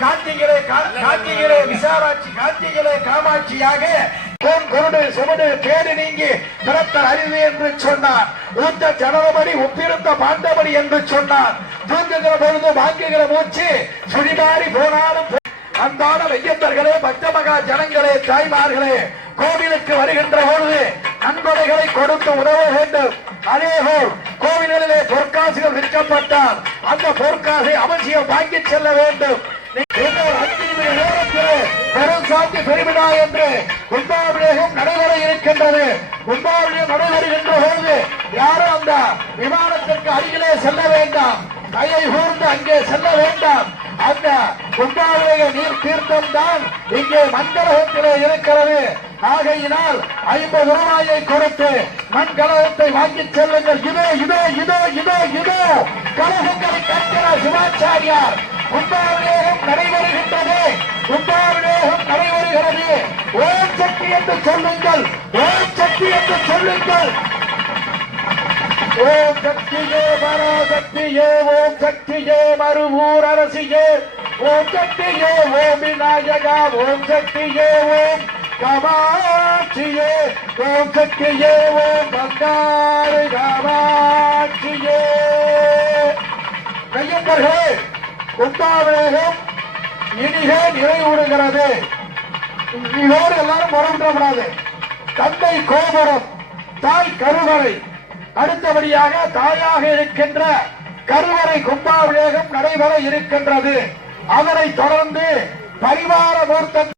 காஞ்சிகளே கா- காஞ்சிகளே விசாலாட்சி காஞ்சிகளே காமாட்சியாக கோன் குருடு செவடு கேடு நீங்கி பிறத்தல் அறிவு என்று சொன்னார். ஊத்த ஜனரபடி ஒப்பிருந்த பாண்டபடி என்று சொன்னார். தூங்குகிற பொழுது வாங்குகிற மூச்சு சுழிமாறி போனாலும் அன்பான வையந்தர்களே பக்த மகா ஜனங்களே தாய்மார்களே கோவிலுக்கு வருகின்ற பொழுது நன்கொடைகளை கொடுத்து உதவ வேண்டும். அதேபோல் கோவிலிலே பொற்காசுகள் விற்கப்பட்டால் அந்த பொற்காசை அவசியம் வாங்கி செல்ல வேண்டும். இன்னொரு பெரும் சாந்தி பெருமிடா என்று கும்பாபிஷேகம் நடைபெற இருக்கின்றது கும்பாபிஷேகம் நடைபெறுகின்ற பொழுது யாரும் அந்த விமானத்திற்கு அருகிலே செல்ல வேண்டாம் கையை கூர்ந்து அங்கே செல்ல வேண்டாம் அந்த கும்பாபிஷேக நீர் தீர்த்தம் தான் இங்கே மண்கலகத்திலே இருக்கிறது ஆகையினால் ஐம்பது ரூபாயை கொடுத்து மண் கலகத்தை வாங்கி செல்லுங்கள் இதோ இதோ இதோ இதோ இதோ கலகங்களை கற்கிற சிவாச்சாரியார் கும்பாபிஷேகம் ஓம் சக்தி என்று சொல்லுங்கள். ஓம் சக்தி என்று சொல்லுங்கள். ஓம் சக்தியே பராசக்தியே ஓம் சக்தியே மறுபூர் அரசியே. ஓம் சக்தியே ஓம் விநாயகா ஓம் சக்தியே ஓம் கமாட்சியே. ஓம் சக்தியே ஓம் பங்காறு கமாட்சியே. கையன்பர்களே கும்பாபிஷேகம் இனிகே நிறைவுறுகிறது. இதோடு எல்லாரும் முறவிடக்கூடாது தந்தை கோபுரம் தாய் கருவறை. அடுத்தபடியாக தாயாக இருக்கின்ற கருவறை கும்பாபிஷேகம் நடைபெற இருக்கின்றது. அவரை தொடர்ந்து பரிவார மூர்த்தம்